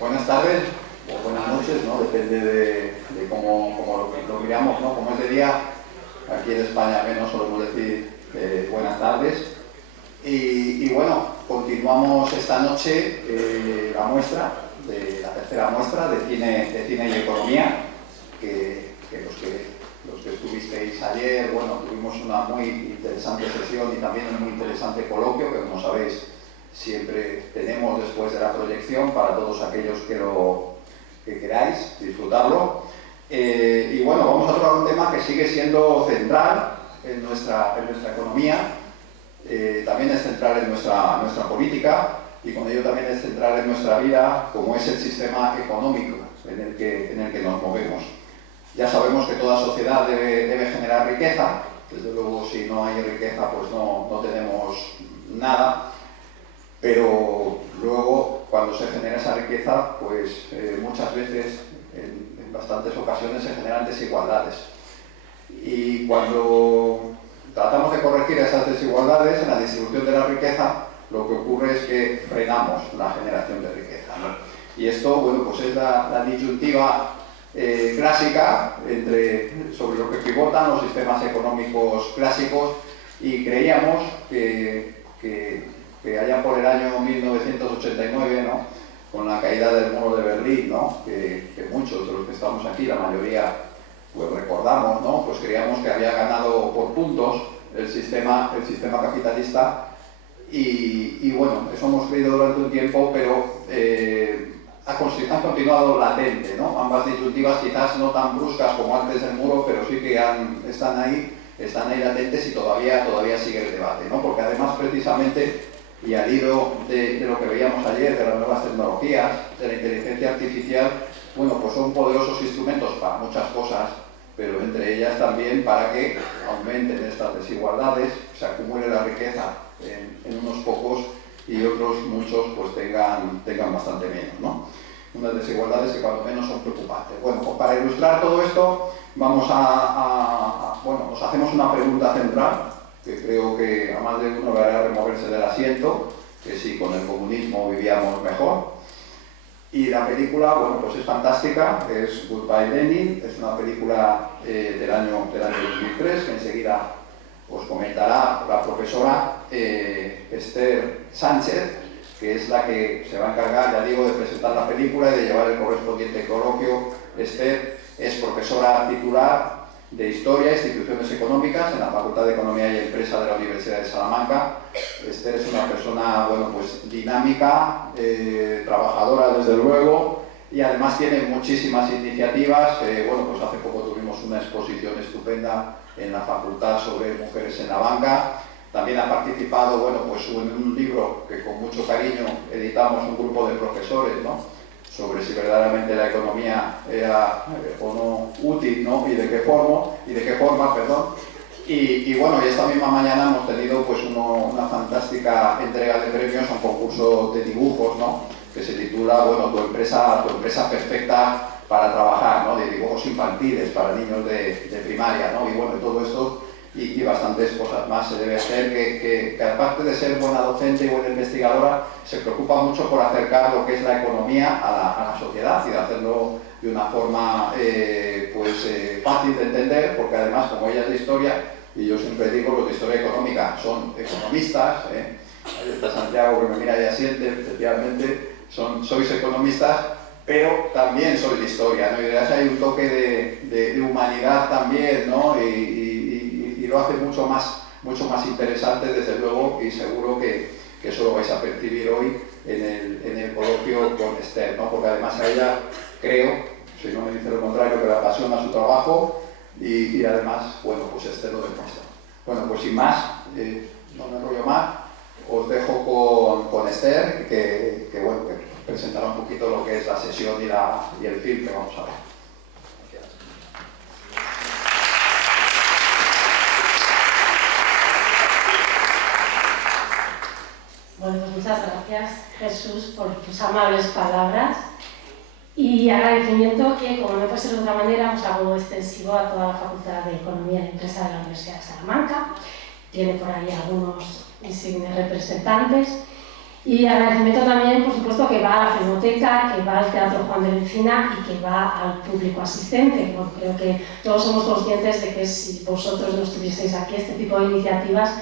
buenas tardes o buenas noches, ¿no? Depende de cómo lo miramos, ¿no? Como es de día, aquí en España al menos solemos decir buenas tardes. Y bueno, continuamos esta noche la tercera muestra de cine y economía, que los que estuvisteis ayer, bueno, tuvimos una muy interesante sesión y también un muy interesante coloquio, que como sabéis siempre tenemos después de la proyección para todos aquellos que queráis disfrutarlo. Y bueno, vamos a tocar un tema que sigue siendo central en nuestra economía, también es central en nuestra política y con ello también es central en nuestra vida, como es el sistema económico en el que nos movemos. Ya sabemos que toda sociedad debe generar riqueza, desde luego si no hay riqueza pues no tenemos nada, pero luego cuando se genera esa riqueza pues muchas veces, en bastantes ocasiones, se generan desigualdades. Y cuando tratamos de corregir esas desigualdades en la distribución de la riqueza, lo que ocurre es que frenamos la generación de riqueza, ¿no? Y esto, bueno, pues es la disyuntiva clásica sobre lo que pivotan los sistemas económicos clásicos, y creíamos que allá por el año 1989, ¿no? Con la caída del muro de Berlín, ¿no? que muchos de los que estamos aquí, la mayoría, pues recordamos, ¿no? Pues creíamos que había ganado por puntos el sistema capitalista y bueno, eso hemos creído durante un tiempo, pero han continuado latente, ¿no? Ambas disyuntivas quizás no tan bruscas como antes del muro, pero sí que están ahí latentes y todavía sigue el debate, ¿no? Porque además precisamente, y al hilo de lo que veíamos ayer, de las nuevas tecnologías, de la inteligencia artificial, bueno, pues son poderosos instrumentos para muchas cosas, pero entre ellas también para que aumenten estas desigualdades, se acumule la riqueza en unos pocos y otros muchos pues tengan bastante menos, ¿no? Unas desigualdades que cuando menos son preocupantes. Bueno, pues para ilustrar todo esto vamos bueno, nos hacemos una pregunta central que creo que a más de uno le hará removerse del asiento, que si con el comunismo vivíamos mejor. Y la película, bueno, pues es fantástica, es Goodbye Lenin, es una película del año 2003, que enseguida os comentará la profesora Esther Sánchez, que es la que se va a encargar, ya digo, de presentar la película y de llevar el correspondiente coloquio. Esther es profesora titular de Historia e Instituciones Económicas en la Facultad de Economía y Empresa de la Universidad de Salamanca. Esther es una persona, bueno, pues dinámica, trabajadora desde luego, y además tiene muchísimas iniciativas. Bueno, pues hace poco tuvimos una exposición estupenda en la facultad sobre mujeres en la banca. También ha participado, bueno, pues en un libro que con mucho cariño editamos un grupo de profesores, ¿no? Sobre si verdaderamente la economía era o no útil, ¿no? Y de qué forma, perdón. Y bueno, y esta misma mañana hemos tenido pues una fantástica entrega de premios a un concurso de dibujos, ¿no? Que se titula, bueno, tu empresa perfecta para trabajar, ¿no? De dibujos infantiles para niños de primaria, ¿no? Y bueno, todo esto y bastantes cosas más se debe hacer, que aparte de ser buena docente y buena investigadora, se preocupa mucho por acercar lo que es la economía a la sociedad y de hacerlo de una forma fácil de entender, porque además, como ella es de historia, y yo siempre digo, los de historia económica son economistas, ahí está Santiago que me mira y asiente, efectivamente, sois economistas, pero también sois de historia, ¿no? Y además hay un toque de humanidad también, ¿no? Y lo hace mucho más interesante, desde luego, y seguro que eso lo vais a percibir hoy en el coloquio con Esther, ¿no? Porque además a ella, creo, si no me dice lo contrario, que le apasiona su trabajo y además, bueno, pues Esther lo demuestra. Bueno, pues sin más, no me enrollo más, os dejo con Esther, que presentará un poquito lo que es la sesión y el film que vamos a ver. Bueno, pues muchas gracias, Jesús, por tus amables palabras y agradecimiento que, como no puede ser de otra manera, pues hago extensivo a toda la Facultad de Economía y Empresa de la Universidad de Salamanca. Tiene por ahí algunos insignes representantes Y agradecimiento también, por supuesto, que va a la Filmoteca, que va al Teatro Juan de la Encina y que va al público asistente. Bueno, creo que todos somos conscientes de que si vosotros no estuvieseis aquí, este tipo de iniciativas,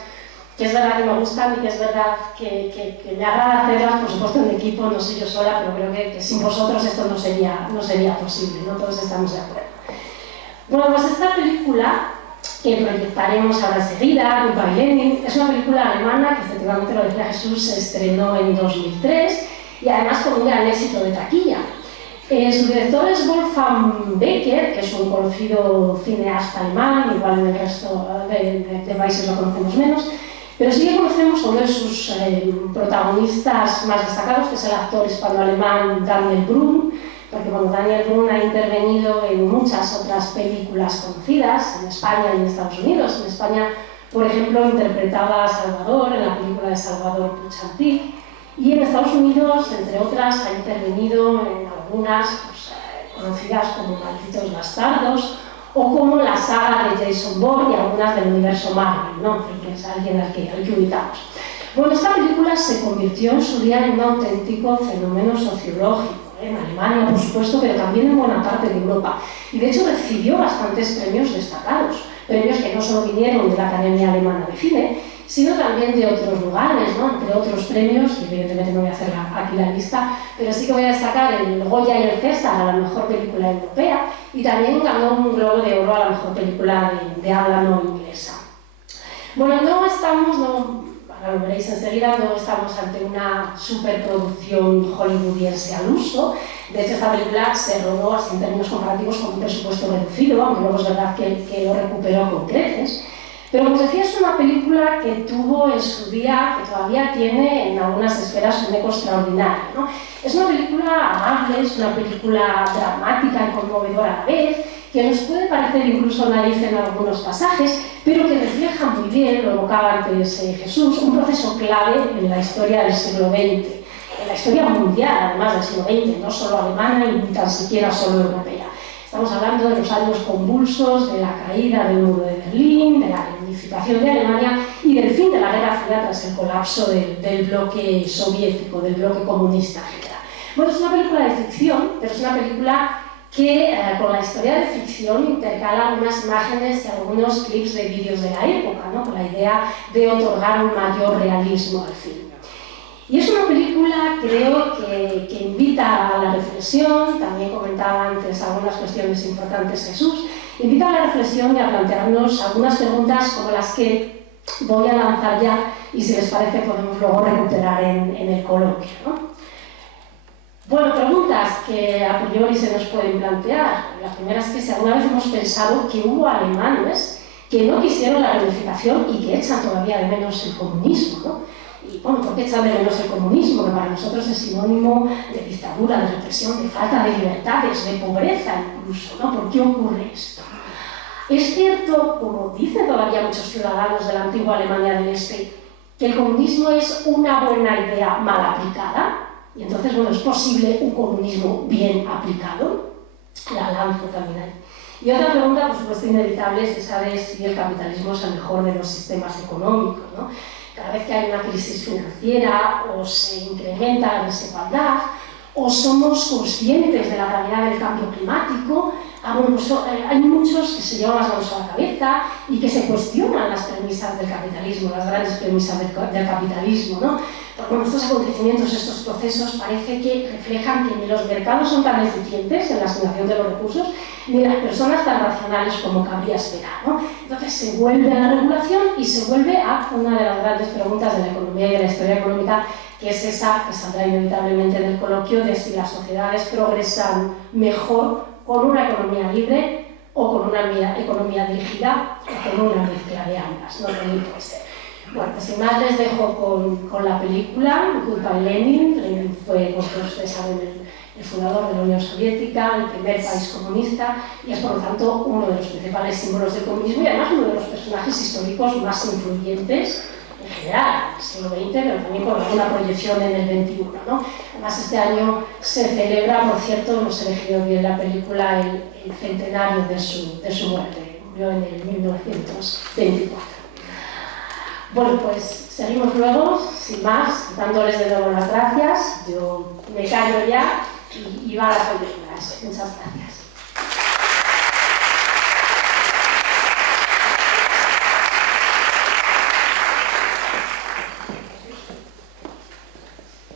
que es verdad que me gustan y que es verdad que me agrada hacerlas, por supuesto en equipo, no soy yo sola, pero creo que sin vosotros esto no sería posible, ¿no? Todos estamos de acuerdo. Bueno, pues esta película que proyectaremos ahora enseguida, Goodbye Lenin, es una película alemana que efectivamente, lo decía Jesús, se estrenó en 2003 y además con un gran éxito de taquilla. Su director es Wolfgang Becker, que es un conocido cineasta alemán, igual en el resto de países lo conocemos menos, pero sí que conocemos a uno de sus protagonistas más destacados, que es el actor hispano-alemán Daniel Brühl, porque bueno, Daniel Brühl ha intervenido en muchas otras películas conocidas, en España y en Estados Unidos. En España, por ejemplo, interpretaba a Salvador en la película de Salvador Puig, y en Estados Unidos, entre otras, ha intervenido en algunas pues, conocidas como Malditos Bastardos o como la saga de Jason Bourne y algunas del universo Marvel, ¿no? Que es alguien al que ubicamos. Bueno, esta película se convirtió en su día en un auténtico fenómeno sociológico, en Alemania, por supuesto, pero también en buena parte de Europa. Y de hecho recibió bastantes premios destacados, premios que no solo vinieron de la Academia Alemana de Cine, sino también de otros lugares, ¿no? Entre otros premios, y evidentemente no voy a hacer aquí la lista, pero sí que voy a destacar el Goya y el César a la mejor película europea, y también ganó un Globo de Oro a la mejor película de habla no inglesa. Bueno, no estamos, ahora lo veréis enseguida, no estamos ante una superproducción hollywoodiense al uso. De hecho, esta película se rodó, así en términos comparativos, con un presupuesto reducido, aunque luego es verdad que lo recuperó con creces. Pero, como os decía, es una película que tuvo en su día, que todavía tiene en algunas esferas un eco extraordinario, ¿no? Es una película amable, es una película dramática y conmovedora a la vez, que nos puede parecer incluso naif en algunos pasajes, pero que refleja muy bien, lo evocaba antes Jesús, un proceso clave en la historia del siglo XX, en la historia mundial, además del siglo XX, no solo alemana ni tan siquiera solo europea. Estamos hablando de los años convulsos, de la caída del muro de Berlín, de la reunificación de Alemania y del fin de la Guerra Fría tras el colapso del bloque soviético, del bloque comunista en general. Bueno, es una película de ficción, pero es una película que con la historia de ficción intercala algunas imágenes y algunos clips de vídeos de la época, ¿no? Con la idea de otorgar un mayor realismo al film. Y es una película, creo, que invita a la reflexión, también comentaba antes algunas cuestiones importantes Jesús, invita a la reflexión y a plantearnos algunas preguntas como las que voy a lanzar ya y si les parece podemos luego recuperar en el coloquio, ¿no? Bueno, preguntas que a priori se nos pueden plantear. La primera es que si alguna vez hemos pensado que hubo alemanes que no quisieron la reunificación y que echan todavía de menos el comunismo, ¿no? Y bueno, ¿por qué echan de menos el comunismo? Que para nosotros es sinónimo de dictadura, de represión, de falta de libertades, de pobreza incluso, ¿no? ¿Por qué ocurre esto? Es cierto, como dicen todavía muchos ciudadanos de la antigua Alemania del Este, que el comunismo es una buena idea mal aplicada, y entonces, bueno, ¿es posible un comunismo bien aplicado? La lanzo también ahí. Y otra pregunta, por supuesto, inevitable es esa de si el capitalismo es el mejor de los sistemas económicos, ¿no? Cada vez que hay una crisis financiera o se incrementa la desigualdad o somos conscientes de la gravedad del cambio climático, hay muchos que se llevan las manos a la cabeza y que se cuestionan las premisas del capitalismo, las grandes premisas del capitalismo, ¿no? Porque bueno, estos acontecimientos, estos procesos parece que reflejan que ni los mercados son tan eficientes en la asignación de los recursos, ni las personas tan racionales como cabría esperar, ¿no? Entonces se vuelve a la regulación y se vuelve a una de las grandes preguntas de la economía y de la historia económica, que es esa que saldrá inevitablemente del coloquio de si las sociedades progresan mejor con una economía libre o con una economía dirigida o con una mezcla de ambas, ¿no? También puede ser. Bueno, pues sin más les dejo con la película Goodbye Lenin. Lenin fue, como ustedes saben, el fundador de la Unión Soviética, el primer país comunista, y es por lo tanto uno de los principales símbolos del comunismo y además uno de los personajes históricos más influyentes en general, en el siglo XX, pero también con alguna proyección en el XXI, ¿no? Además, este año se celebra, por cierto, hemos elegido bien la película, el centenario de su muerte. Murió en el 1924. Bueno, pues seguimos luego, sin más, dándoles de nuevo las gracias. Yo me callo ya y va a las películas. Muchas gracias.